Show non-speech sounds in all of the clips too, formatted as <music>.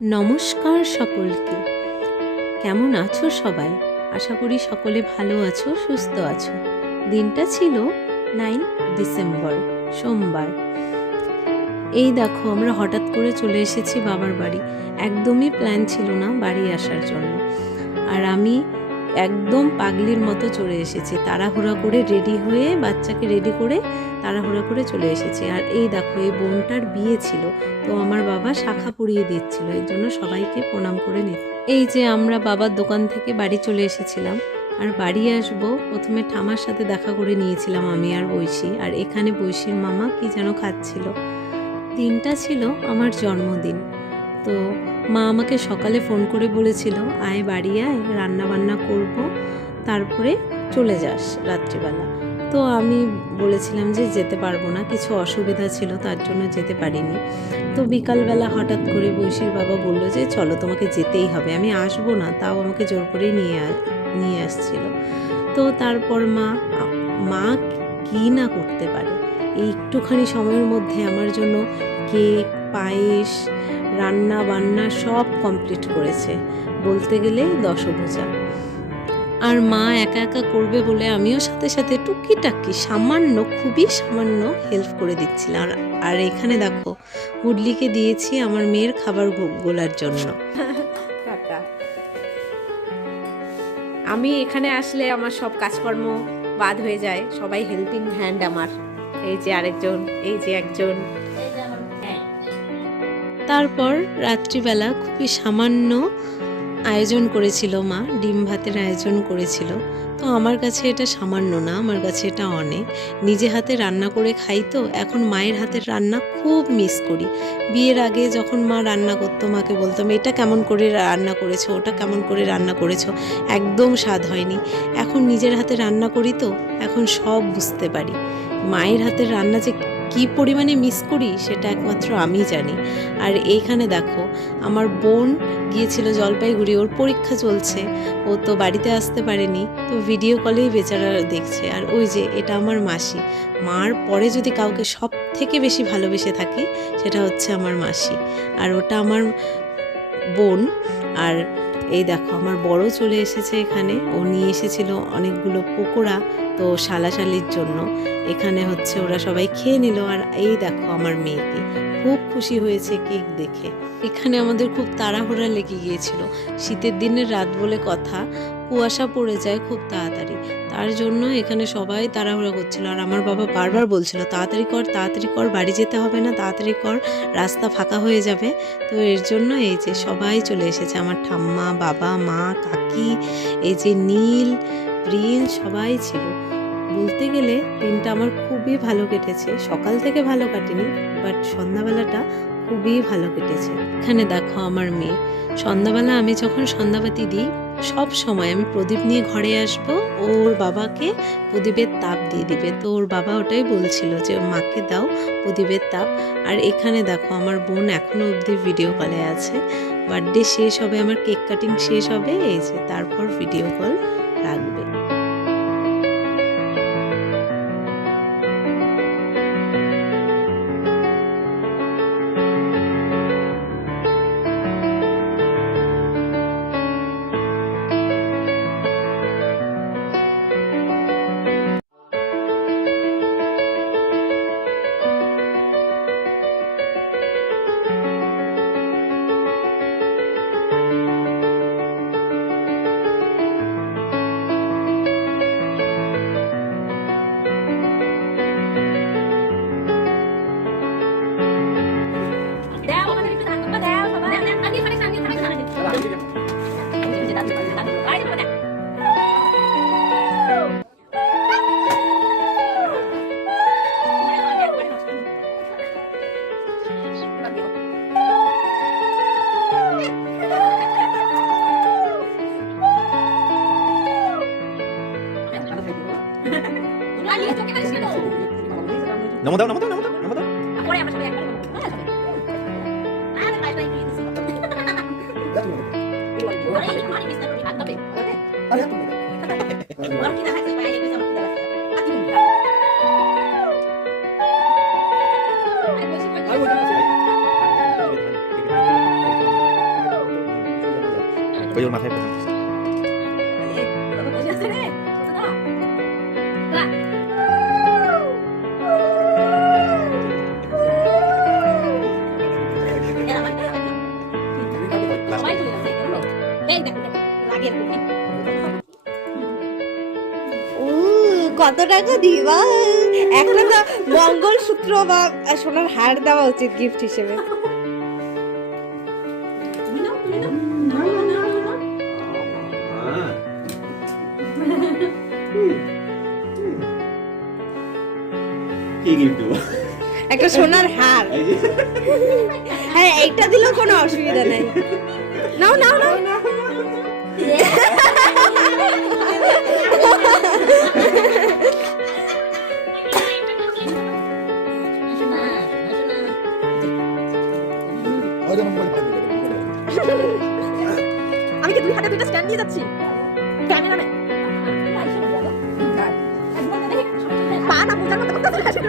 নমস্কার সকলকে। কেমন আছো সবাই? আশা করি সকলে ভালো আছো, সুস্থ আছো। দিনটা ছিল নাইন ডিসেম্বর, সোমবার। এই দেখো, আমরা হঠাৎ করে চলে এসেছি বাবার বাড়ি। একদমই প্ল্যান ছিল না বাড়ি আসার জন্য। আর আমি একদম পাগলির মতো চলে এসেছি। তাড়াহুড়া করে রেডি হয়ে বাচ্চাকে রেডি করে তাড়াহুড়া করে চলে এসেছি। আর এই দেখো, এই বোনটার বিয়ে ছিল, তো আমার বাবা শাখা পরিয়ে দিচ্ছিল, এর জন্য সবাইকে প্রণাম করে নিত। এই যে আমরা বাবার দোকান থেকে বাড়ি চলে এসেছিলাম, আর বাড়ি আসব, প্রথমে ঠামার সাথে দেখা করে নিয়েছিলাম আমি আর বৈশি, আর এখানে বৈশির মামা কি যেন খাচ্ছিল। দিনটা ছিল আমার জন্মদিন, তো মা আমাকে সকালে ফোন করে বলেছিল, আয় বাড়ি আয় রান্না বান্না করব, তারপরে চলে যাস রাত্রিবেলা। তো আমি বলেছিলাম যে যেতে পারব না, কিছু অসুবিধা ছিল, তার জন্য যেতে পারিনি। তো বিকালবেলা হঠাৎ করে বৈশির বাবা বলল যে, চলো, তোমাকে যেতেই হবে, আমি আসব না, তাও আমাকে জোর করেই নিয়ে নিয়ে আসছিল। তো তারপর মা মা কি না করতে পারে? এই একটুখানি সময়ের মধ্যে আমার জন্য কেক, পায়েস রান্না বান্না সব কমপ্লিট করেছে। বলতে গেলে দশভূজা। আর মা একা একা করবে বলে আমিও সাথে সাথে টুকিটাকি সামান্য, খুবই সামান্য হেল্প করে দিচ্ছিলাম। আর এখানে দেখো, গুডলিকে দিয়েছি আমার মেয়ের খাবার গোলার জন্য। <laughs> আমি এখানে আসলে আমার সব কাজকর্ম বাদ হয়ে যায়। সবাই হেল্পিং হ্যান্ড আমার। এই যে আরেকজন, এই যে একজন। তারপর রাত্রিবেলা খুবই সামান্য আয়োজন করেছিল মা, ডিম ভাতের আয়োজন করেছিল। তো আমার কাছে এটা সামান্য না, আমার কাছে এটা অনেক। নিজে হাতে রান্না করে খাই তো, এখন মায়ের হাতের রান্না খুব মিস করি। বিয়ের আগে যখন মা রান্না করতো, মাকে বলতাম, এটা কেমন করে রান্না করেছ, ওটা কেমন করে রান্না করেছ? একদম স্বাদ হয়নি। এখন নিজের হাতে রান্না করি তো, এখন সব বুঝতে পারি। মায়ের হাতের রান্না যে কী পরিমাণে মিস করি সেটা একমাত্র আমি জানি। আর এইখানে দেখো, আমার বোন গিয়েছিল জলপাইগুড়ি, ওর পরীক্ষা চলছে। ও তো বাড়িতে আসতে পারেনি, তো ভিডিও কলেই বেচারা দেখছে। আর ওই যে, এটা আমার মাসি। মার পরে যদি কাউকে সব থেকে বেশি ভালোবেসে থাকি, সেটা হচ্ছে আমার মাসি। আর ওটা আমার বোন। আর এই দেখো, আমার বড় চলে এসেছে এখানে। ও নিয়ে এসেছিল অনেকগুলো পকোড়া। তো শালাশালির জন্য এখানে হচ্ছে ওরা সবাই খেয়ে নিল। আর এই দেখো আমার মেয়েকে খুব খুশি হয়েছে কেক দেখে। এখানে আমাদের খুব তাড়াহুড়া লেগে গিয়েছিল। শীতের দিনের রাত বলে কথা, কুয়াশা পড়ে যায় খুব তাড়াতাড়ি। তার জন্য এখানে সবাই তাড়াহুড়া করছিল। আর আমার বাবা বারবার বলছিল, তাড়াতাড়ি কর তাড়াতাড়ি কর, বাড়ি যেতে হবে না, তাড়াতাড়ি কর, রাস্তা ফাঁকা হয়ে যাবে। তো এর জন্য এই যে সবাই চলে এসেছে। আমার ঠাম্মা, বাবা, মা, কাকি, এই যে নীল প্রিন্স সবাই ছিল। বলতে গেলে দিনটা আমার খুবই ভালো কেটেছে। সকাল থেকে ভালো কাটেনি বাট সন্ধ্যাবেলাটা খুবই ভালো কেটেছে। এখানে দেখো আমার মেয়ে। সন্ধ্যাবেলা আমি যখন সন্ধ্যাবাতি দিই, সব সময় আমি প্রদীপ নিয়ে ঘরে আসব, ওর বাবাকে প্রদীপের তাপ দিয়ে দিবে। তো ওর বাবা ওটাই বলছিল যে, মাকে দাও প্রদীপের তাপ। আর এখানে দেখো আমার বোন এখনও অবধি ভিডিও কলে আছে। বার্থডে শেষ হবে, আমার কেক কাটিং শেষ হবে, এই যে তারপর ভিডিও কল রাখবে। নমো দাও নমো দাও নমো দাও নমো দাও পরে আমরা সবাই একবার আর পাঁচ পাঁচ দিয়ে দিছি আরে এই মারি মিস্টার করি কত টাকা দিবা? একটা তো মঙ্গলসূত্র বা সোনার হার দেওয়া উচিত গিফট হিসেবে। কি গিফট দেবো? একটা সোনার হার। হ্যাঁ এইটা দিলেও কোনো অসুবিধা নেই। নাও নাও নাও। আমি কি দুই হাতে দুইটা স্ট্যান্ড নিয়ে যাচ্ছি? ক্যামেরাম্যান। পা না বোঝার মতো করতেছে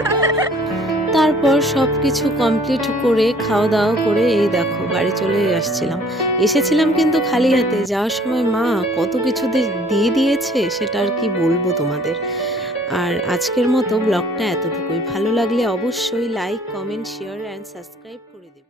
তারপর সব কিছু কমপ্লিট করে খাওয়া দাওয়া করে এই দেখো, বাড়ি চলে আসছিলাম। এসেছিলাম কিন্তু খালি হাতে যাওয়ার সময় মা কত কিছু দিয়ে দিয়েছে, সেটা আর কি বলব তোমাদের। আর আজকের মতো ব্লগটা এতটুকুই। ভালো লাগলে অবশ্যই like comment share and subscribe করে দেবে।